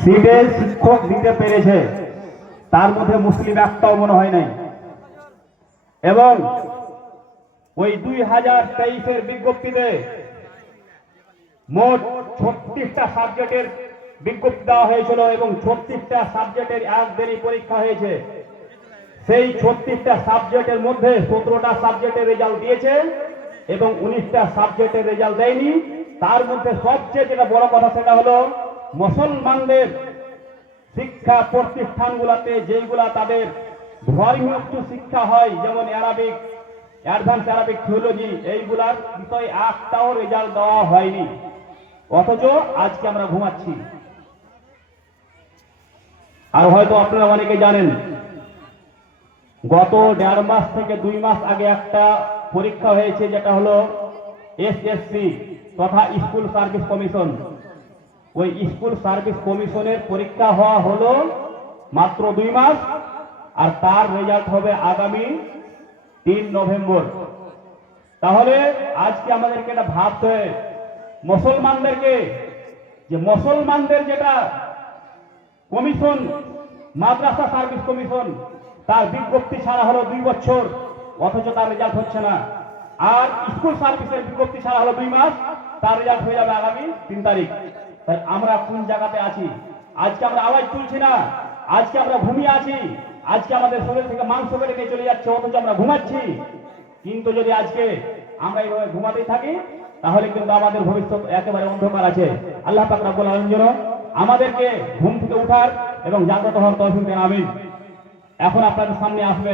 সিটে শিক্ষক দিতে পেরেছে, তার মধ্যে মুসলিম একটাও মনে হয় নাই। এবং ওই 2023-এর বিজ্ঞপ্তিতে মোট 36টা সাবজেক্টের বিজ্ঞপ্তি দেওয়া হয়েছিল এবং 36টা সাবজেক্টের একদিনই পরীক্ষা হয়েছে। সেই 36টা সাবজেক্টের মধ্যে 17টা সাবজেক্টের রেজাল্ট দিয়েছে এবং 19টা সাবজেক্টের রেজাল্ট দেয়নি। তার মধ্যে সবচেয়ে যেটা বড় কথা সেটা হলো মুসলমানদের শিক্ষা প্রতিষ্ঠানগুলোতে যেগুলা তাদের ধর্মীয় শিক্ষা হয়, যেমন অ্যারাবিক, অ্যাডভান্স অ্যারাবিক থিওলজি, এইগুলার বিষয়ে একটাও রেজাল্ট দেওয়া হয়নি। অথচ আজকে আমরা ঘুমাচ্ছি। আর হয়তো আপনারা অনেকে জানেন, গত 1.5 মাস থেকে 2 মাস আগে একটা পরীক্ষা হয়েছে, যেটা হলো এসএসসি তথা স্কুল সার্ভিস কমিশন। ওই স্কুল সার্ভিস কমিশনের পরীক্ষা হওয়া হলো মাত্র 2 মাস, আর তার রেজাল্ট হবে আগামী 3 নভেম্বর। তাহলে আজকে আমাদেরকে এটা ভাবতে হয় মুসলমানদেরকে, যে মুসলমানদের যেটা কমিশন, মাদ্রাসা সার্ভিস কমিশন, তার বিজ্ঞপ্তি ছাড়া হলো 2 বছর, অথচ তার রেজাল্ট হচ্ছে না। আর স্কুল সার্ভিসের বিজ্ঞপ্তি ছাড়া হলো 2 মাস, তার রেজাল্ট হয়ে যাবে আগামী 3 তারিখ। তাই আমরা কোন জায়গাতে আছি? আজকে আমরা আওয়াজ তুলছি না, আজকে আমরা ঘুমিয়ে আছি, আজকে আমাদের শরীর থেকে মাংস কেটে নিয়ে চলে যাচ্ছে, অথচ আমরা ঘুমাচ্ছি। কিন্তু যদি আজকে আমরা এইভাবে ঘুমাতেই থাকি, তাহলে কিন্তু আমাদের ভবিষ্যৎ একেবারে অন্ধকার আছে। আল্লাহ পাক রব্বুল আলামিন যেন আমাদেরকে ঘুম থেকে উঠার এবং জাগ্রত হওয়ার তৌফিক দেন, আমিন। এখন আপনাদের সামনে আসবে